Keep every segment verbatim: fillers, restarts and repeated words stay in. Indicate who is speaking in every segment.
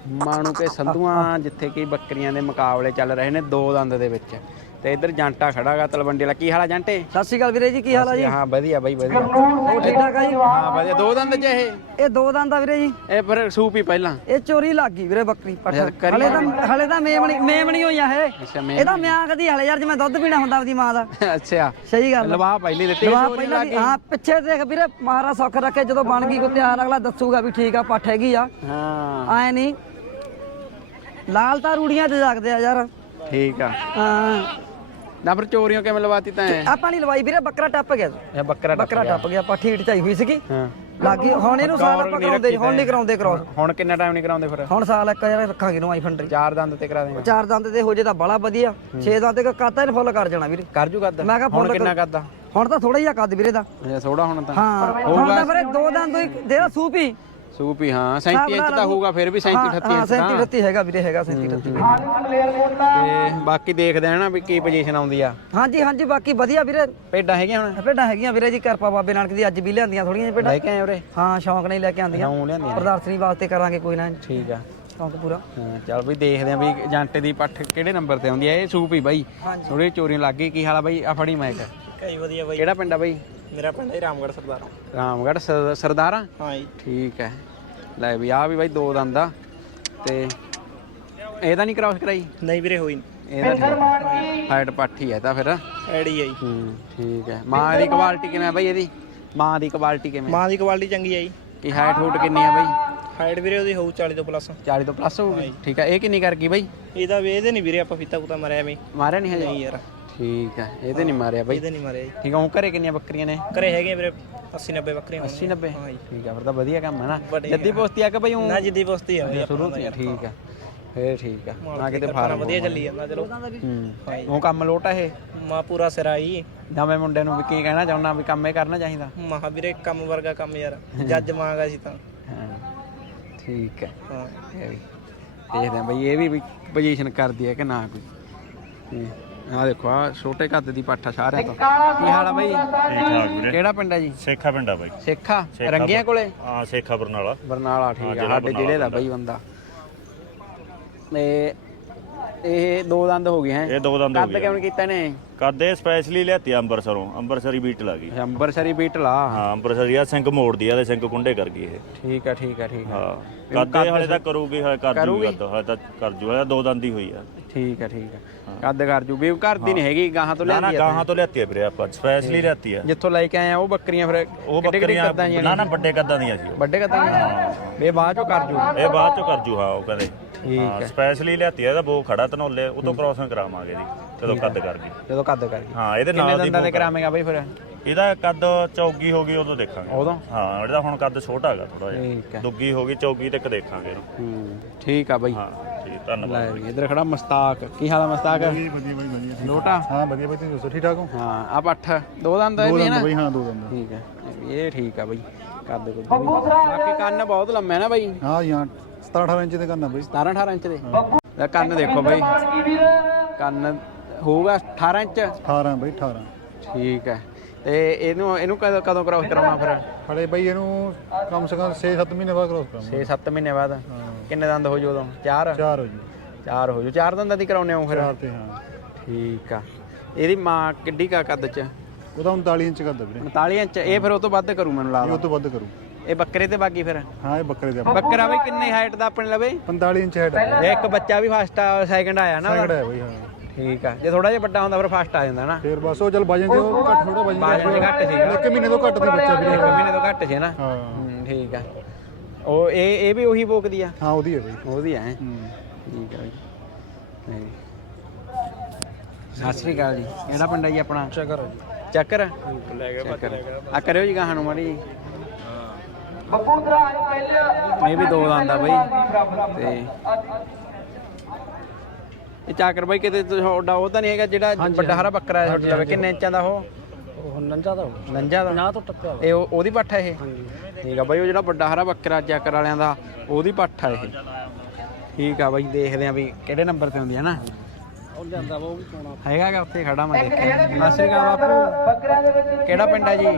Speaker 1: ਮਾਣੂ ਕੇ ਸੰਧੂਆਂ ਜਿੱਥੇ ਕਿ ਬੱਕਰੀਆਂ ਦੇ ਮੁਕਾਬਲੇ ਚੱਲ ਰਹੇ ਨੇ ਦੋ ਦੰਦ ਦੇ ਵਿੱਚ ਤੇ ਇੱਧਰ ਜਾਂਟਾ ਖੜਾਗਾ ਤਲਵੰਡੀ ਵਾਲਾ। ਕੀ ਹਾਲ ਆ ਜਾਂਟੇ?
Speaker 2: ਸਤਿ ਸ਼੍ਰੀ ਅਕਾਲ ਵੀਰੇ ਜੀ, ਕੀ ਹਾਲ ਆ ਜੀ?
Speaker 1: ਹਾਂ ਵਧੀਆ ਬਾਈ ਵਧੀਆ।
Speaker 2: ਉਹ ਠੀਕ ਠਾਕ ਆ ਜੀ?
Speaker 1: ਹਾਂ ਵਧੀਆ। ਦੋ ਦੰਦ ਚ ਇਹ
Speaker 2: ਇਹ ਦੋ ਦੰਦ ਆ ਵੀਰੇ ਜੀ।
Speaker 1: ਇਹ ਫਿਰ ਸੂਪ ਹੀ ਪਹਿਲਾਂ
Speaker 2: ਇਹ ਚੋਰੀ ਲੱਗ ਗਈ ਵੀਰੇ ਬੱਕਰੀ ਪੱਠਾ।
Speaker 1: ਅੱਛਾ,
Speaker 2: ਹਲੇ ਤਾਂ ਹਲੇ ਤਾਂ ਮੇਮਣੀ ਮੇਮਣੀ ਹੋਈ ਆ ਇਹ।
Speaker 1: ਅੱਛਾ ਮੈਂ
Speaker 2: ਇਹਦਾ ਮਿਆਂ ਕਦੀ ਹਲੇ ਯਾਰ ਜਿਵੇਂ ਦੁੱਧ ਪੀਣਾ ਹੁੰਦਾ ਆਪਦੀ ਮਾਂ ਦਾ।
Speaker 1: ਅੱਛਾ
Speaker 2: ਸਹੀ ਗੱਲ
Speaker 1: ਲਵਾ ਪਹਿਲੀ ਦਿੱਤੀ
Speaker 2: ਲਵਾ ਪਹਿਲਾਂ ਦੀ। ਹਾਂ ਪਿੱਛੇ ਦੇਖ ਵੀਰੇ ਮਹਾਰਾ ਸੁੱਖ ਰੱਖੇ ਜਦੋਂ ਬਣ ਗਈ ਕੋ ਤਿਆਰ ਅਗਲਾ ਦੱਸੂਗਾ ਵੀ ਠੀਕ ਆ ਪੱਠ ਹੈਗੀ ਆ।
Speaker 1: ਹਾਂ
Speaker 2: ਆਏ ਨਹੀਂ ਲਾਲ ਤਾਂ ਰੂੜੀਆਂ ਤੇ ਜਾਗਦੇ ਆ ਯਾਰ।
Speaker 1: ਠੀਕ ਆ।
Speaker 2: ਹਾਂ
Speaker 1: ਨਾ ਫਿਰ ਚੋਰੀਆਂ ਕਿਵੇਂ ਲਵਾਤੀ ਤਾਂ
Speaker 2: ਆਪਾਂ ਨਹੀਂ ਲਵਾਈ ਵੀਰੇ, ਬੱਕਰਾ ਟੱਪ ਗਿਆ।
Speaker 1: ਇਹ ਬੱਕਰਾ
Speaker 2: ਬੱਕਰਾ ਟੱਪ ਗਿਆ, ਪੱਠੀ ਢ ਚਾਈ ਹੋਈ ਸੀਗੀ।
Speaker 1: ਹਾਂ
Speaker 2: ਲੱਗੀ ਹੁਣ ਇਹਨੂੰ ਸਾਲ ਆਪਾਂ ਕਰਾਉਂਦੇ ਹੁਣ ਨਹੀਂ ਕਰਾਉਂਦੇ ਕ੍ਰੋਸ।
Speaker 1: ਹੁਣ ਕਿੰਨਾ ਟਾਈਮ ਨਹੀਂ ਕਰਾਉਂਦੇ ਫਿਰ?
Speaker 2: ਹੁਣ ਸਾਲ ਇੱਕ ਯਾਰ ਰੱਖਾਂਗੇ ਨੂੰ ਆਈ ਫੰਡਰੀ।
Speaker 1: ਚਾਰ ਦੰਦ ਤੇ ਕਰਾ ਦੇਗਾ।
Speaker 2: ਚਾਰ ਦੰਦ ਤੇ ਹੋ ਜੇ ਤਾਂ ਬੜਾ ਵਧੀਆ। ਛੇ ਦੰਦ ਤੇ ਕਾਤਾ ਇਹਨੇ ਫੁੱਲ ਕਰ ਜਾਣਾ ਵੀਰੇ।
Speaker 1: ਕਰ ਜੂ ਕੱਦ?
Speaker 2: ਮੈਂ ਕਿਹਾ
Speaker 1: ਹੁਣ
Speaker 2: ਫੁੱਲ
Speaker 1: ਕਿੰਨਾ ਕਰਦਾ?
Speaker 2: ਹੁਣ ਤਾਂ ਥੋੜਾ ਜਿਹਾ ਕੱਦ ਵੀਰੇ ਦਾ।
Speaker 1: ਅੱਛਾ ਥੋੜਾ ਹੁਣ ਤਾਂ
Speaker 2: ਹਾਂ ਹੁਣ ਤਾਂ ਵੀਰੇ ਦੋ ਦੰਦ ਹੀ ਦੇਦਾ ਸੂਪ ਹੀ।
Speaker 1: ਸੂਪ ਹੀ ਹਾਂ ਸੈਂਤੀ ਇੰਚ ਦਾ ਹੋਊਗਾ ਫਿਰ ਵੀ ਸੈਂਤੀ ਅਠੱਤੀ
Speaker 2: ਹਾਂ
Speaker 1: ਇੰਚ
Speaker 2: ਸੈਂਤੀ ਅਠੱਤੀ ਹੈਗਾ ਵੀਰੇ, ਹੈਗਾ ਸੈਂਤੀ ਅਠੱਤੀ।
Speaker 1: ਤੇ ਬਾਕੀ ਦੇਖਦੇ ਆ ਨਾ ਵੀ ਕੀ ਪੋਜੀਸ਼ਨ ਆਉਂਦੀ ਆ।
Speaker 2: ਹਾਂਜੀ ਹਾਂਜੀ ਬਾਕੀ ਵਧੀਆ ਵੀਰੇ।
Speaker 1: ਭੇਡਾਂ ਹੈਗੀਆਂ ਹੁਣ?
Speaker 2: ਭੇਡਾਂ ਹੈਗੀਆਂ ਵੀਰੇ ਜੀ, ਕਿਰਪਾ ਬਾਬੇ ਨਾਨਕ ਦੀ। ਅੱਜ ਵੀ ਲਿਆਂਦੀਆਂ ਥੋੜੀਆਂ ਜਿਹੀਆਂ ਭੇਡਾਂ।
Speaker 1: ਲੈ ਕੇ ਆਏ ਉਰੇ?
Speaker 2: ਹਾਂ ਸ਼ੌਂਕ ਨਹੀਂ ਲੈ ਕੇ ਆਂਦੀਆਂ।
Speaker 1: ਕਿਉਂ ਲਿਆਂਦੀਆਂ?
Speaker 2: ਪ੍ਰਦਰਸ਼ਨੀ ਵਾਸਤੇ ਕਰਾਂਗੇ ਕੋਈ ਨਾ।
Speaker 1: ਠੀਕ ਆ
Speaker 2: ਸ਼ੌਂਕ ਪੂਰਾ।
Speaker 1: ਹਾਂ ਚੱਲ ਬਈ ਦੇਖਦੇ ਆ ਵੀ ਜਾਂਟੇ ਦੀ ਪੱਠ ਕਿਹੜੇ ਨੰਬਰ ਤੇ ਆਉਂਦੀ ਆ। ਇਹ ਸੂਪ ਹੀ ਬਾਈ ਥੋੜੀ ਚੋਰੀਆਂ ਲੱਗ ਗਈ। ਕੀ ਹਾਲ ਆ ਬਾਈ? ਆ ਫੜੀ ਮਾਈਕ।
Speaker 2: ਕਈ ਵਧੀਆ ਬਾਈ।
Speaker 1: ਕਿਹੜਾ ਪਿੰਡ ਆ ਬਾਈ?
Speaker 2: ਮੇਰਾ ਪਿੰਡ ਹੈ ਰਾਮਗੜ੍ਹ ਸਰਦਾਰ।
Speaker 1: ਰਾਮਗੜ੍ਹ ਸਰ- ਸਰਦਾਰਾ।
Speaker 2: ਹਾਂ ਜੀ
Speaker 1: ਠੀਕ ਹੈ। ਲੈ ਵੀ ਆ ਵੀ ਬਾਈ ਦੋ ਦੰਦ ਆ ਤੇ ਇਹਦਾ ਨਹੀਂ ਕ੍ਰਾਸ ਕਰਾਈ?
Speaker 2: ਨਹੀਂ ਵੀਰੇ ਹੋਈ
Speaker 1: ਇਹਦਾ ਹਾਈਟ ਪਾਠੀ ਹੈ ਤਾਂ ਫਿਰ
Speaker 2: ਐੜੀ ਆਈ।
Speaker 1: ਹੂੰ ਠੀਕ ਹੈ। ਮਾਂ ਦੀ ਕੁਆਲਿਟੀ ਕਿਵੇਂ ਬਾਈ ਇਹਦੀ? ਮਾਂ ਦੀ ਕੁਆਲਿਟੀ ਕਿਵੇਂ?
Speaker 2: ਮਾਂ ਦੀ ਕੁਆਲਿਟੀ ਚੰਗੀ ਆਈ।
Speaker 1: ਕੀ ਹਾਈਟ ਹੂਟ ਕਿੰਨੀ ਆ ਬਾਈ?
Speaker 2: ਹਾਈਟ ਵੀਰੇ ਉਹਦੀ ਹੋਊ ਚਾਲੀ ਤੋਂ ਪਲੱਸ।
Speaker 1: ਚਾਲੀ ਤੋਂ ਪਲੱਸ ਹੋਊਗੀ। ਠੀਕ ਹੈ। ਇਹ ਕਿੰਨੀ ਕਰ ਗਈ ਬਾਈ?
Speaker 2: ਇਹਦਾ ਵੀ ਇਹਦੇ ਨਹੀਂ ਵੀਰੇ ਆਪਾਂ ਫੀਤਾ ਕੁੱਤਾ ਮਾਰਿਆ ਐਵੇਂ।
Speaker 1: ਮਾਰਿਆ ਨਹੀਂ ਹਜੇ?
Speaker 2: ਨਹੀਂ ਯਾਰ
Speaker 1: ਠੀਕ ਹੈ। ਇਹਦੇ ਨਹੀਂ ਮਾਰਿਆ ਬਾਈ?
Speaker 2: ਇਹਦੇ ਨਹੀਂ ਮਾਰਿਆ ਜੀ।
Speaker 1: ਠੀਕ ਹੈ। ਉਹ ਘਰੇ ਕਿੰਨੀਆਂ ਬੱਕਰੀਆਂ ਨੇ?
Speaker 2: ਘਰੇ ਹੈਗੇ ਵੀਰੇ ਅੱਸੀ ਨੱਬੇ ਬੱਕਰੀਆਂ।
Speaker 1: ਅੱਸੀ ਨੱਬੇ?
Speaker 2: ਹਾਂ ਜੀ।
Speaker 1: ਠੀਕ ਹੈ ਫਿਰ ਤਾਂ ਵਧੀਆ ਕੰਮ ਹੈ ਨਾ।
Speaker 2: ਵੱਡੀ
Speaker 1: ਜੱਦੀ ਪੋਸਤੀ ਆ ਕਿ ਬਾਈ?
Speaker 2: ਨਾ ਜਿੱਦੀ ਪੋਸਤੀ ਆ
Speaker 1: ਸ਼ੁਰੂ ਤੋਂ ਠੀਕ ਹੈ ਫੇਰ ਠੀਕ ਆ। ਨਾ ਕਿਤੇ
Speaker 2: ਫਾਰਮ
Speaker 1: ਫਾਰਮ
Speaker 2: ਵਧੀਆ ਚੱਲੀ ਜਾਂਦਾ ਚਲੋ।
Speaker 1: ਹੂੰ ਉਹ ਕੰਮ ਲੋਟ ਆ ਇਹ?
Speaker 2: ਮਾਂ ਪੂਰਾ ਸਿਰ ਆਈ।
Speaker 1: ਨਵੇਂ ਮੁੰਡੇ ਨੂੰ ਵੀ ਕੀ ਕਹਿਣਾ ਚਾਹੁੰਦਾ ਵੀ ਕੰਮ ਇਹ ਕਰਨਾ ਚਾਹੀਦਾ?
Speaker 2: ਮਹਾ ਵੀਰੇ ਕੰਮ ਵਰਗਾ ਕੰਮ ਯਾਰ ਜੱਜ ਮੰਗਾ ਸੀ ਤਾਂ।
Speaker 1: ਹਾਂ ਠੀਕ ਹੈ।
Speaker 2: ਹਾਂ
Speaker 1: ਇਹ ਵੀ ਦੇਖਦੇ ਆ ਬਈ ਇਹ ਵੀ ਪੋਜੀਸ਼ਨ ਕਰਦੀ ਹੈ ਕਿ ਨਾ ਕੋਈ। ਆ ਦੇਖੋ ਆ ਛੋਟੇ ਕੱਦ ਦੀ ਪਾਠਾ ਸਾਰਿਆਂ ਤੋਂ। ਕੀ ਹਾਲ ਆ ਬਾਈ?
Speaker 3: ਠੀਕ ਠਾਕ ਵੀਰੇ।
Speaker 1: ਕਿਹੜਾ ਪਿੰਡ ਹੈ ਜੀ?
Speaker 3: ਸੇਖਾ ਪਿੰਡ ਆ ਬਾਈ।
Speaker 1: ਸੇਖਾ ਰੰਗੀਆਂ ਕੋਲੇ?
Speaker 3: ਹਾਂ ਸੇਖਾ ਬਰਨਾਲਾ।
Speaker 1: ਬਰਨਾਲਾ ਠੀਕ ਆ। ਸਾਡੇ ਜ਼ਿਲ੍ਹੇ ਦਾ ਬਾਈ ਬੰਦਾ। ਤੇ ਇਹ ਦੋ ਦੰਦ ਹੋ ਗਏ ਹੈ?
Speaker 3: ਇਹ ਦੋ ਦੰਦ ਹੋ
Speaker 1: ਕੱਦ
Speaker 3: ਗਏ।
Speaker 1: ਕਿਉਂ ਕੀਤਾ ਨੇ?
Speaker 3: ਕਰਦੇ ਸਪੈਸ਼ਲੀ ਲਿਆਤੀ ਅੰਬਰਸਰੋਂ। ਅੰਬਰਸਰੀ ਬੀਟਲ ਆ ਗਈ।
Speaker 1: ਅੰਬਰਸਰੀ ਬੀਟਲ ਆ?
Speaker 3: ਹਾਂ ਅੰਬਰਸਰੀ ਆ ਸਿੰਘ ਮੋੜਦੀ ਆ ਤੇ ਸਿੰਘ ਕੁੰਡੇ ਕਰ ਗਈ ਇਹ।
Speaker 1: ਠੀਕ ਆ ਠੀਕ ਆ ਠੀਕ ਆ।
Speaker 3: ਹਾਂ ਕਰਦੇ ਹਾਲੇ ਤਾਂ ਕਰੂਗੀ ਹਾਲੇ ਕਰ ਜੂਗੀ ਕੱਦ ਹਾਲੇ ਤਾਂ ਕਰ ਜੂ ਹਾਲੇ ਦੋ ਦੰਦ ਹੀ ਹੋਈ ਆ।
Speaker 1: ਠੀਕ ਆ ਠੀਕ ਆ। ਕੱਦ ਕਰ ਜੂ ਵੀ ਘਰ ਦੀ ਨਹੀਂ ਹੈਗੀ ਗਾਹਾਂ ਤੋਂ
Speaker 3: ਨਾ ਨਾ
Speaker 1: ਲਿਆਂਦੀ ਆ?
Speaker 3: ਗਾਹਾਂ ਤੋਂ ਲਿਆਤੀ ਆ ਵੀਰੇ ਆਪਾਂ ਸਪੈਸ਼ਲੀ ਲਿਆਤੀ ਆ।
Speaker 1: ਜਿੱਥੋਂ ਲੈ ਕੇ ਆਏ ਆ ਉਹ ਬੱਕਰੀਆਂ ਫਿਰ
Speaker 3: ਉਹ
Speaker 1: ਕਿੱਡੇ ਕਿੱਡੇ
Speaker 3: ਬੱਕਰੀਆਂ
Speaker 1: ਕੱਦਾਂ
Speaker 3: ਨਾ ਨਾ ਵੱਡੇ ਕੱਦਾਂ ਦੀਆਂ ਸੀ ਉਹ।
Speaker 1: ਵੱਡੇ ਕੱਦਾਂ ਦੀਆਂ? ਇਹ ਬਾਅਦ ਚੋਂ ਕਰ ਜੂ?
Speaker 3: ਇਹ ਬਾਅਦ ਚੋਂ ਕਰ ਜੂ ਹਾਂ ਉਹ ਕਹਿੰਦੇ।
Speaker 1: ਠੀਕ
Speaker 3: ਹਾਂ ਸਪੈਸ਼ਲੀ ਲਿਆਤੀ ਆ। ਇਹਦਾ ਬੋ ਖੜਾ ਧਨੌਲੇ ਉਹ ਤੋਂ ਕ੍ਰੋਸਿੰਗ ਕਰਾਵਾਂਗੇ ਦੀ ਜਦੋਂ ਕੱਦ ਕਰ ਗਈ।
Speaker 1: ਜਦੋਂ ਕੱਦ ਕਰ ਗਈ
Speaker 3: ਹਾਂ ਇਹਦੇ
Speaker 1: ਕਿੰਨੇ
Speaker 3: ਨਾਲ ਦੀ
Speaker 1: ਦੰਦਾਂ ਦੇ ਕਰਾਵੇਂਗਾ ਬਈ ਫਿਰ?
Speaker 3: ਇਹਦਾ ਕੱਦ ਚੌਗੀ ਹੋ ਗਈ ਉਦੋਂ ਦੇਖਾਂਗੇ।
Speaker 1: ਉਦੋਂ?
Speaker 3: ਹਾਂ ਇਹਦਾ ਹੁਣ ਕੱਦ ਛੋਟਾ ਹੈਗਾ ਥੋੜਾ ਜਿਹਾ।
Speaker 1: ਠੀਕ ਹੈ।
Speaker 3: ਦੁੱਗੀ ਹੋ ਗਈ ਚੌਗੀ ਤੱਕ ਦੇਖਾਂਗੇ ਇਹਨੂੰ।
Speaker 1: ਹੂੰ ਠੀਕ ਆ ਬਈ।
Speaker 3: ਹਾਂ ਠੀਕ ਧੰਨਵਾਦ।
Speaker 1: ਲੈ ਵੀ ਇੱਧਰ ਖੜਾ ਮਸਤਾਕ। ਕੀ ਹਾਲ ਆ ਮਸਤਾਕ?
Speaker 4: ਵਧੀਆ ਵਧੀਆ ਬਾਈ ਵਧੀਆ।
Speaker 1: ਲੋਟਾ?
Speaker 4: ਹਾਂ ਵਧੀਆ ਬਾਈ ਤੁਸੀਂ ਦੱਸੋ ਠੀਕ ਠਾਕ ਹੋ?
Speaker 1: ਹਾਂ ਆ ਪੱਠ ਦੋ ਦੰਦ ਇਹ
Speaker 4: ਦੋ
Speaker 1: ਵੀ ਹੈ
Speaker 4: ਦੰਦ
Speaker 1: ਨਾ?
Speaker 4: ਬਾਈ ਹਾਂ ਦੋ ਦੰਦ।
Speaker 1: ਠੀਕ ਹੈ ਇਹ ਠੀਕ ਆ ਬਈ। ਕੱਦ ਕੁੱਦ ਵੀ ਬਾਕੀ ਕੰਨ ਬਹੁਤ ਲੰਮੇ ਹੈ ਨਾ ਬਈ?
Speaker 4: ਹਾਂ ਜੀ ਹਾਂ ਸਤਾਰਾਂ ਅਠਾਰਾਂ ਇੰਚ ਦੇ ਕਰਨਾ ਬਾਈ।
Speaker 1: ਸਤਾਰਾਂ ਅਠਾਰਾਂ ਇੰਚ ਦੇ? ਇਹ ਕੰਨ ਦੇਖੋ ਬਈ ਕੰਨ ਹੋਊਗਾ ਅਠਾਰਾਂ ਇੰਚ?
Speaker 4: ਅਠਾਰਾਂ ਬਾਈ ਅਠਾਰਾਂ।
Speaker 1: ਠੀਕ ਹੈ। ਤੇ ਇਹਨੂੰ ਇਹਨੂੰ ਕਦੋਂ ਕਦੋਂ ਕ੍ਰੋਸ ਕਰਾਉਣਾ ਫਿਰ?
Speaker 4: ਹਲੇ ਬਾਈ ਇਹਨੂੰ ਕਮ ਸੇ ਕਮ ਛੇ ਸੱਤ ਮਹੀਨੇ ਬਾਅਦ ਕ੍ਰੋਸ ਕਰਾਂਗੇ।
Speaker 1: ਛੇ ਸੱਤ ਮਹੀਨੇ ਬਾਅਦ? ਕਿੰਨੇ ਦੰਦ ਹੋ ਜੂ ਉਦੋਂ? ਚਾਰ?
Speaker 4: ਚਾਰ ਹੋ ਜੀ।
Speaker 1: ਚਾਰ ਹੋ ਜੂ। ਚਾਰ ਦੰਦਾਂ ਦੀ ਕਰਾਉਣੇ ਹੋ ਫਿਰ?
Speaker 4: ਚਾਰ ਤੇ ਹਾਂ।
Speaker 1: ਠੀਕ ਆ। ਇਹਦੀ ਮਾਂ ਕਿੱਡੀ ਕਾ ਕੱਦ ਚ?
Speaker 4: ਉਹਦਾ ਉਨਤਾਲੀ ਇੰਚ ਕਰਦਾ ਵੀਰੇ।
Speaker 1: ਉਨਤਾਲੀ ਇੰਚ? ਇਹ ਫਿਰ ਉਹ ਤੋਂ ਵੱਧ ਕਰੂ ਮੈਨੂੰ
Speaker 4: ਇਹ ਉਹ
Speaker 1: ਲੱਗਦਾ।
Speaker 4: ਤੋਂ ਵੱਧ ਕਰੂ।
Speaker 1: ਇਹ ਬੱਕਰੇ ਤੇ ਬਾਕੀ ਫਿਰ?
Speaker 4: ਹਾਂ ਇਹ ਬੱਕਰੇ ਦੇ
Speaker 1: ਬੱਕਰਾ ਬਈ ਕਿੰਨੀ ਹਾਈਟ ਦਾ ਆਪਣੇ ਲਵੇ?
Speaker 4: ਪੰਤਾਲੀ ਇੰਚ ਹੈਡ ਹੈ।
Speaker 1: ਇਹ ਇੱਕ ਬੱਚਾ ਵੀ ਫਸਟ ਆ ਸੈਕਿੰਡ ਆਇਆ ਨਾ?
Speaker 4: ਸੈਕਿੰਡ ਹੈ ਬਾਈ ਹਾਂ।
Speaker 1: ਠੀਕ ਆ। ਜੇ ਥੋੜਾ ਜਿਹਾ ਵੱਡਾ ਹੁੰਦਾ ਫਿਰ ਫਸਟ ਆ ਜਾਂਦਾ ਨਾ?
Speaker 4: ਫੇਰ ਬਸ ਉਹ ਚੱਲ ਵਜਨ ਤੇ ਉਹ ਘੱਟ ਥੋੜਾ ਵਜਨ
Speaker 1: ਬਾਜਨ ਚ ਘੱਟ ਸੀਗਾ?
Speaker 4: ਇੱਕ ਮਹੀਨੇ ਤੋਂ ਘੱਟ ਦੀ ਬੱਚਾ ਵੀਰੇ।
Speaker 1: ਇੱਕ ਮਹੀਨੇ ਤੋਂ ਘੱਟ ਸੀ ਨਾ?
Speaker 4: ਹਾਂ
Speaker 1: ਹੂੰ ਠੀਕ ਆ। ਉਹ ਇਹ ਇਹ ਵੀ ਉਹੀ ਬੋਕਦੀ ਆ?
Speaker 4: ਹਾਂ ਉਹਦੀ ਹੈ ਬਾਈ।
Speaker 1: ਉਹਦੀ ਹੈ?
Speaker 4: ਹੂੰ
Speaker 1: ਠੀਕ ਆ ਬਈ। ਸਤਿ ਸ੍ਰੀ ਅਕਾਲ ਜੀ। ਕਿਹੜਾ ਪਿੰਡ ਹੈ ਜੀ ਆਪਣਾ?
Speaker 2: ਚੱਕਰ
Speaker 1: ਚੱਕਰ ਲੈ ਗਿਆ ਆ ਕਰਿਓ ਜੀ ਗਾਹਾਂ ਨੂੰ ਮਾੜੀ ਜੀ। ਇਹ ਵੀ ਦੋ ਦੰਦ ਆ ਬਈ। ਤੇ ਇਹ ਚਾਕਰ ਬਾਈ ਕਿਤੇ ਤੁਹਾਡਾ ਉਹ ਤਾਂ ਨਹੀਂ ਹੈਗਾ ਜਿਹੜਾ ਵੱਡਾ ਹਰਾ ਬੱਕਰਾ ਹੈ ਤੁਹਾਡੇ ਲਵੇ? ਕਿੰਨੇ ਇੰਚਾਂ ਦਾ ਉਹ?
Speaker 2: ਉਹ ਨੰਜਾ ਦਾ
Speaker 1: ਨੰਜਾ ਦਾ?
Speaker 2: ਨਾ ਤੋਂ ਟੱਪਿਆ
Speaker 1: ਇਹ ਉਹ- ਉਹਦੀ ਪੱਠ ਹੈ ਇਹ? ਠੀਕ ਆ ਬਾਈ। ਉਹ ਜਿਹੜਾ ਵੱਡਾ ਹਰਾ ਬੱਕਰਾ ਚਾਕਰ ਵਾਲਿਆਂ ਦਾ ਉਹਦੀ ਪੱਠ ਆ ਇਹ? ਠੀਕ ਆ ਬਾਈ। ਦੇਖਦੇ ਆ ਵੀ ਕਿਹੜੇ ਨੰਬਰ ਤੇ ਹੁੰਦੀ ਹੈ ਨਾ?
Speaker 2: ਉਹ ਜਾਂਦਾ ਉਹ ਵੀ ਸੋਨਾ
Speaker 1: ਹੈਗਾ ਗਾ ਉੱਥੇ ਖੜਾ ਮੈਂ ਦੇਖਿਆ। ਸਤਿ ਸ੍ਰੀ ਅਕਾਲ ਬਾਪੂ। ਕਿਹੜਾ ਪਿੰਡ ਹੈ ਜੀ?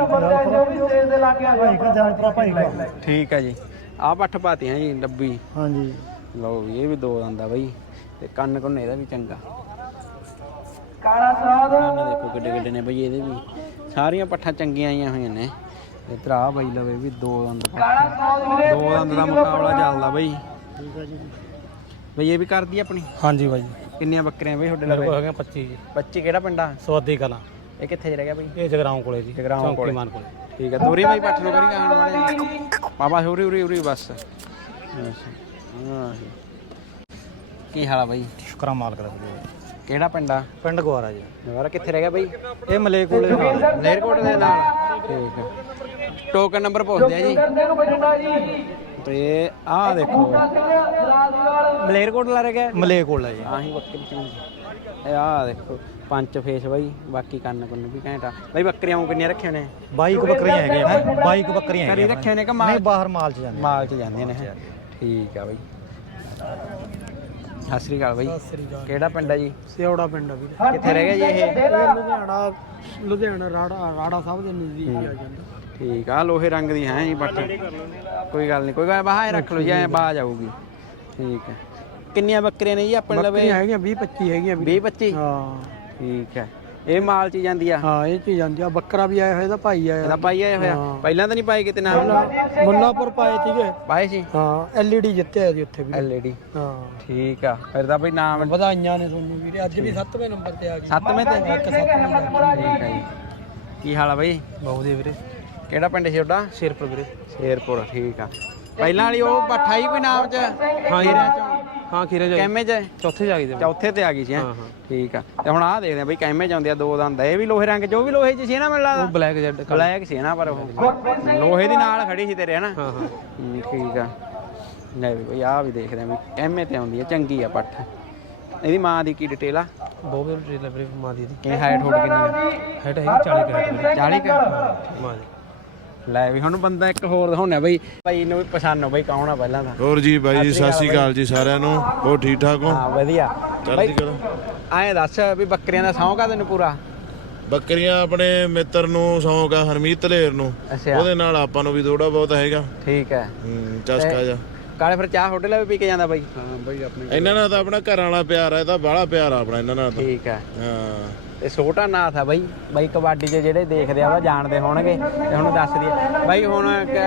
Speaker 1: ਠੀਕ ਹੈ ਜੀ। ਆਹ ਪੱਠ ਪਾਤੀਆਂ ਜੀ ਡੱਬੀ।
Speaker 4: ਹਾਂਜੀ
Speaker 1: ਲਓ ਵੀ ਇਹ ਵੀ ਦੋ ਦੰਦਾ ਬਈ ਤੇ ਕੰਨ ਕੁੰਨ ਇਹਦਾ ਵੀ ਚੰਗਾ। ਕਾਲਾ ਸਵਾਦ ਦੇਖੋ ਕਿੱਡੇ ਕਿੱਡੇ ਨੇ ਬਈ ਇਹਦੇ ਵੀ। ਸਾਰੀਆਂ ਪੱਠਾਂ ਚੰਗੀਆਂ ਆਈਆਂ ਹੋਈਆਂ ਨੇ। ਤੇ ਭਰਾ ਬਈ ਲਵੇ ਵੀ ਦੋ ਦੰਦ ਦੋ ਦੰਦ ਦਾ ਮੁਕਾਬਲਾ ਚੱਲਦਾ ਬਈ।
Speaker 4: ਠੀਕ ਹੈ ਜੀ
Speaker 1: ਬਈ ਇਹ ਵੀ ਕਰਦੀ ਆਪਣੀ।
Speaker 4: ਹਾਂਜੀ ਬਾਈ
Speaker 1: ਕਿੰਨੀਆਂ ਬੱਕਰੀਆਂ ਬਈ ਤੁਹਾਡੇ
Speaker 4: ਮੇਰੇ ਕੋਲ
Speaker 1: ਲਵੇ?
Speaker 4: ਹੈਗੇ ਪੱਚੀ ਜੀ।
Speaker 1: ਪੱਚੀ ਕਿਹੜਾ ਪਿੰਡਾ?
Speaker 4: ਸਵਾਦੀ ਕਲਾਂ।
Speaker 1: ਇਹ ਕਿੱਥੇ ਰਹਿ ਗਿਆ ਬਈ?
Speaker 4: ਇਹ ਜਗਰਾਉਂ ਕੋਲੇ ਜੀ।
Speaker 1: ਜਗਰਾਉਂ ਕੋਲੇ।
Speaker 4: ਮਾਨ ਕੋਲੇ।
Speaker 1: ਠੀਕ ਹੈ ਤੋਰੀ ਬਾਈ ਪੱਠ ਨੂੰ ਕਰੀ ਗਾਣ ਮਾੜੇ ਬਾਬਾ ਉਰੀ ਉਰੀ ਉਰੀ ਬਸ। ਹਾਂ ਕੀ ਹਾਲ ਆ ਬਾਈ?
Speaker 4: ਸ਼ੁਕਰਾ ਮਾਲਕ ਦਾ।
Speaker 1: ਕਿਹੜਾ ਪਿੰਡਾ?
Speaker 4: ਪਿੰਡ ਗਵਾਰਾ ਜੀ।
Speaker 1: ਦੁਬਾਰਾ ਕਿੱਥੇ ਰਹਿ ਗਿਆ ਬਾਈ?
Speaker 4: ਇਹ ਮਲੇਕੋਲੇ ਦੇ ਨਾਲ।
Speaker 1: ਲੇਰਕੋਟ ਦੇ ਨਾਲ। ਠੀਕ ਹੈ ਟੋਕਨ ਨੰਬਰ ਪੁੱਛਦੇ ਆ ਜੀ। ਤੇ ਆਹ ਦੇਖੋ ਮਲੇਰਕੋਟਲਾ ਰਹਿ ਗਿਆ।
Speaker 4: ਮਲੇਕੋਲਾ ਜੀ।
Speaker 1: ਆਹੀ ਬੱਕਰੀ ਚੰਗੀ। ਇਹ ਆਹ ਦੇਖੋ ਪੰਜ ਫੇਸ ਬਾਈ ਬਾਕੀ ਕੰਨ ਕੁੰਨ ਵੀ ਘੈਂਟਾ ਬਾਈ। ਬੱਕਰੀਆਂ ਉਹ ਕਿੰਨੀਆਂ ਰੱਖੀਆਂ ਨੇ?
Speaker 4: ਬਾਈ ਕੁ ਬੱਕਰੀਆਂ ਹੈਗੀਆਂ ਹੈ। ਬਾਈ ਕੁ ਬੱਕਰੀਆਂ
Speaker 1: ਘਰੇ
Speaker 4: ਹੈਗੀਆਂ।
Speaker 1: ਰੱਖੇ ਨੇ ਕਿ
Speaker 4: ਨਹੀਂ
Speaker 1: ਮਾਲ?
Speaker 4: ਬਾਹਰ ਮਾਲ ਚ ਜਾਂਦੇ।
Speaker 1: ਮਾਲ ਚ ਜਾਂਦੀਆਂ ਨੇ। ਠੀਕ ਆ ਬਾਈ। ਸਤਿ ਸ੍ਰੀ ਅਕਾਲ ਬਾਈ। ਕਿਹੜਾ ਪਿੰਡ ਆ ਜੀ?
Speaker 4: ਸਿਉੜਾ ਪਿੰਡ ਆ ਵੀਰ।
Speaker 1: ਕਿੱਥੇ ਰਹਿ ਗਿਆ ਜੀ ਇਹ?
Speaker 4: ਲੁਧਿਆਣਾ ਲੁਧਿਆਣਾ ਰਾੜਾ ਰਾੜਾ ਸਾਹਿਬ ਦੇ ਨਜ਼ਦੀਕ ਆ ਜਾਂਦਾ।
Speaker 1: ਠੀਕ ਆ ਲੋਹੇ ਰੰਗ ਦੀ ਹੈ ਜੀ ਪੱਠ। ਕੋਈ ਗੱਲ ਨਹੀਂ ਕੋਈ ਗੱਲ ਬਾਹਰ ਰੱਖ ਲਓ ਜੀ ਐ ਬਾਜ ਆਊਗੀ। ਠੀਕ ਹੈ ਕਿੰਨੀਆਂ ਬੱਕਰੀਆਂ ਨੇ ਜੀ ਆਪਣੇ ਲਵੇ?
Speaker 4: ਹੈਗੀਆਂ ਵੀਹ ਪੱਚੀ ਹੈਗੀਆਂ
Speaker 1: ਵੀਹ ਪੱਚੀ।
Speaker 4: ਹਾਂ
Speaker 1: ਠੀਕ ਹੈ ਇਹ ਮਾਲ ਚ ਹੀ ਜਾਂਦੀ ਆ?
Speaker 4: ਹਾਂ ਇਹ ਚੀਜ਼ ਜਾਂਦੀ ਆ। ਬੱਕਰਾ ਵੀ ਆਇਆ ਹੋਇਆ ਇਹਦਾ ਭਾਈ ਆਇਆ।
Speaker 1: ਇਹਦਾ ਪਾਈ ਆਇਆ ਹੋਇਆ ਪਹਿਲਾਂ ਤਾਂ ਨਹੀਂ ਪਾਏ ਕਿਤੇ ਨਾਮ?
Speaker 4: ਮੁੱਲਾਪੁਰ ਪਾਏ ਸੀਗੇ।
Speaker 1: ਪਾਏ ਸੀ।
Speaker 4: ਹਾਂ ਐਲਈਡੀ ਜਿੱਤਿਆ ਜੀ ਉੱਥੇ ਵੀ।
Speaker 1: ਐਲਈਡੀ।
Speaker 4: ਹਾਂ
Speaker 1: ਠੀਕ ਆ ਫਿਰ ਤਾਂ ਬਈ ਨਾਮ
Speaker 4: ਵਧਾਈਆਂ ਨੇ ਤੁਹਾਨੂੰ ਵੀਰੇ। ਅੱਜ ਵੀ ਸੱਤਵੇਂ ਨੰਬਰ ਤੇ ਆ ਗਈ।
Speaker 1: ਸੱਤਵੇਂ ਤੇ? ਠੀਕ ਹੈ ਜੀ ਕੀ ਹਾਲ ਆ ਬਈ?
Speaker 4: ਬਹੁਤ ਵਧੀਆ ਵੀਰੇ।
Speaker 1: ਕਿਹੜਾ ਪਿੰਡ ਸੀ ਤੁਹਾਡਾ?
Speaker 4: ਸ਼ੇਰਪੁਰ ਵੀਰੇ।
Speaker 1: ਸ਼ੇਰਪੁਰ। ਠੀਕ ਆ ਪਹਿਲਾਂ ਵਾਲੀ ਉਹ ਪੱਠਾ ਹੀ ਕੋਈ ਨਾਮ ਚ?
Speaker 4: ਹਾਂ
Speaker 1: ਖੀਰਿਆਂ ਚੋਂ?
Speaker 4: ਹਾਂ ਖੀਰੇ ਜਾ
Speaker 1: ਕੈਮੇ ਚ?
Speaker 4: ਚੌਥੇ ਜਾ ਗਏ।
Speaker 1: ਚੌਥੇ ਤੇ ਆ ਗਈ ਸੀ ਹੈਂ?
Speaker 4: ਹਾਂ ਹਾਂ
Speaker 1: ਠੀਕ ਆ ਤੇ ਹੁਣ ਆਹ ਦੇਖਦੇ ਆ ਬਈ ਕੈਮੇ ਚ ਆਉਂਦੇ ਆ ਦੋ ਦੰਦ। ਇਹ ਵੀ ਲੋਹੇ ਰੰਗ ਚ? ਉਹ ਵੀ ਲੋਹੇ ਚ ਸੀ ਨਾ ਮੈਨੂੰ ਲੱਗਦਾ?
Speaker 4: ਉਹ ਬਲੈਕ ਜੈਡ।
Speaker 1: ਬਲੈਕ ਸੀ ਨਾ ਪਰ ਉਹ ਲੋਹੇ ਦੀ ਨਾਲ ਖੜੀ ਸੀ ਤੇਰੇ ਹਨਾ?
Speaker 4: ਹਾਂ ਹਾਂ
Speaker 1: ਹੂੰ, ਠੀਕ ਆ ਲੈ ਵੀ ਬਈ ਆਹ ਵੀ ਦੇਖਦੇ ਆ ਵੀ ਕੈਮੇ ਤੇ ਆਉਂਦੀ ਆ ਚੰਗੀ ਆ ਪੱਠ। ਇਹਦੀ ਮਾਂ ਦੀ ਕੀ ਡਿਟੇਲ ਆ?
Speaker 4: ਬਹੁਤ ਵਧੀਆ ਟ੍ਰੇਲਰ ਵੀਰੇ ਮਾਂ ਦੀ।
Speaker 1: ਕੀ ਹਾਈਟ ਹੋਟ ਕਿੰਨੀ ਆ?
Speaker 4: ਹੈਟ ਹੈਗੀ ਚਾਲੀ ਕਰੇਟ ਵੀਰੇ।
Speaker 1: ਚਾਲੀ ਕ?
Speaker 4: ਮਾਂ ਦੀ।
Speaker 1: ਲੈ ਵੀ ਹੁਣ ਬੰਦਾ ਇੱਕ ਹੋਰ ਦਿਖਾਉਣਾ ਬਈ ਭਾਈ ਨੂੰ ਵੀ ਪਛਾਣੋ ਬਈ ਕੌਣ ਆ ਪਹਿਲਾਂ ਦਾ।
Speaker 5: ਹੋਰ ਜੀ ਬਾਈ ਜੀ ਸਤਿ ਸ਼੍ਰੀ ਅਕਾਲ ਜੀ ਸਾਰਿਆਂ ਨੂੰ। ਹੋਰ ਠੀਕ ਠਾਕ ਹੋ?
Speaker 1: ਹਾਂ ਵਧੀਆ।
Speaker 5: ਚੜ੍ਹਦੀ ਕਲਾ।
Speaker 1: ਐਂ ਦੱਸ ਵੀ ਬੱਕਰੀਆਂ ਦਾ ਸੌਂਕ ਆ ਤੈਨੂੰ ਪੂਰਾ?
Speaker 5: ਬੱਕਰੀਆਂ ਆਪਣੇ ਮਿੱਤਰ ਨੂੰ ਸ਼ੌਂਕ ਆ ਹਰਮੀਤ ਧਲੇਰ ਨੂੰ।
Speaker 1: ਅੱਛਾ
Speaker 5: ਉਹਦੇ ਨਾਲ ਆਪਾਂ ਨੂੰ ਵੀ ਥੋੜਾ ਬਹੁਤ ਹੈਗਾ।
Speaker 1: ਠੀਕ ਹੈ
Speaker 5: ਹੂੰ ਚਸਕਾ ਜਾ।
Speaker 1: ਕਾਲੇ ਫਿਰ ਚਾਹ ਹੋਟਲ ਵੀ ਪੀ ਕੇ ਜਾਂਦਾ ਬਾਈ?
Speaker 4: ਹਾਂ ਬਾਈ ਆਪਣੇ
Speaker 5: ਇਹਨਾਂ ਨਾਲ ਤਾਂ ਆਪਣਾ ਘਰਾਂ ਵਾਲਾ ਪਿਆਰ ਆ। ਇਹਦਾ ਬਾਹਲਾ ਪਿਆਰ ਆ ਆਪਣਾ ਇਹਨਾਂ ਨਾਲ ਤਾਂ।
Speaker 1: ਠੀਕ ਹੈ
Speaker 5: ਹਾਂ
Speaker 1: ਇਹ ਛੋਟਾ ਨਾਥ ਆ ਬਾਈ। ਬਾਈ ਕਬੱਡੀ 'ਚ ਜਿਹੜੇ ਦੇਖਦੇ ਆ ਵਾ ਜਾਣਦੇ ਹੋਣਗੇ ਤੇ ਹੁਣ ਦੱਸ ਦਈਏ ਬਾਈ ਹੁਣ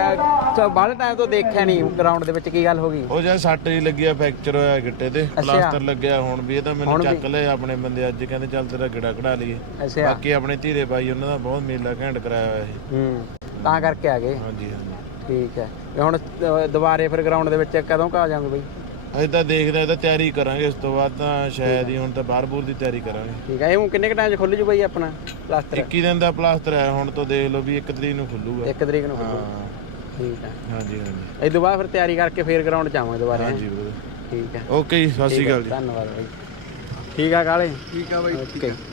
Speaker 1: ਬਾਹਲੇ ਟਾਈਮ ਤੋਂ ਦੇਖਿਆ ਨਹੀਂ ਗਰਾਊਂਡ ਦੇ ਵਿੱਚ ਕੀ ਗੱਲ ਹੋ ਗਈ?
Speaker 5: ਉਹ ਜਦ ਸੱਟ ਜੀ ਲੱਗੀ ਆ ਫ੍ਰੈਕਚਰ ਹੋਇਆ ਗਿੱਟੇ ਤੇ ਪਲਾਸਟਰ ਲੱਗਿਆ ਹੁਣ ਵੀ। ਇਹ ਤਾਂ ਮੈਨੂੰ ਚੱਕ ਲਏ ਆਪਣੇ ਬੰਦੇ ਅੱਜ ਕਹਿੰਦੇ ਚੱਲ ਤੇਰਾ ਗਿੜਾ ਕਢਾ ਲਈਏ।
Speaker 1: ਅੱਛਾ
Speaker 5: ਬਾਕੀ ਆਪਣੇ ਧੀਰੇ ਬਾਈ ਉਹਨਾਂ ਦਾ ਬਹੁਤ ਮੇਲਾ ਘੈਂਟ ਕਰਾਇਆ ਹੋਇਆ ਇਹ।
Speaker 1: ਹੂੰ ਤਾਂ ਕਰਕੇ ਆ ਗਏ।
Speaker 5: ਹਾਂਜੀ ਹਾਂਜੀ
Speaker 1: ਠੀਕ ਹੈ ਤੇ ਹੁਣ ਅ, ਦੁਬਾਰੇ ਫਿਰ ਗਰਾਊਂਡ ਦੇ ਵਿੱਚ ਕਦੋਂ ਕਾ ਜਾਵਾਂਗੇ ਬਾਈ?
Speaker 5: ਅਸੀਂ ਤਾਂ ਦੇਖਦੇ ਆ ਤਾਂ ਤਿਆਰੀ ਕਰਾਂਗੇ ਇਸ ਤੋਂ ਬਾਅਦ ਤਾਂ ਸ਼ਾਇਦ ਹੀ ਹੁਣ ਤਾਂ ਬਾਹਰ ਬੂਰ ਦੀ ਤਿਆਰੀ ਕਰਾਂਗੇ।
Speaker 1: ਠੀਕ ਹੈ ਇਹ ਹੁਣ ਕਿੰਨੇ ਕ ਟਾਈਮ 'ਚ ਖੁੱਲ ਜੂ ਬਾਈ ਆਪਣਾ ਪਲਾਸਟਰ?
Speaker 5: ਇੱਕੀ ਦਿਨ ਦਾ ਪਲਾਸਟਰ ਹੈ ਹੁਣ ਤੋਂ ਦੇਖ ਲਓ ਵੀ ਇੱਕ ਤਰੀਕ ਨੂੰ ਖੁੱਲੂਗਾ।
Speaker 1: ਇੱਕ ਤਰੀਕ ਨੂੰ ਖੁੱਲੂ।
Speaker 5: ਹਾਂ
Speaker 1: ਠੀਕ ਹੈ
Speaker 5: ਹਾਂਜੀ ਹਾਂਜੀ
Speaker 1: ਇਹ ਤੋਂ ਬਾਅਦ ਫਿਰ ਤਿਆਰੀ ਕਰਕੇ ਫਿਰ ਗਰਾਊਂਡ 'ਚ ਆਵਾਂਗੇ ਦੁਬਾਰਾ।
Speaker 5: ਹਾਂਜੀ ਬ్రో
Speaker 1: ਠੀਕ ਹੈ
Speaker 5: ਓਕੇ ਜੀ ਸਤਿ ਸ਼੍ਰੀ ਅਕਾਲ ਜੀ।
Speaker 1: ਧੰਨਵਾਦ ਬਾਈ। ਠੀਕ ਆ ਕਾਲੇ?
Speaker 4: ਠੀਕ ਆ ਬਾਈ।
Speaker 1: ਓਕੇ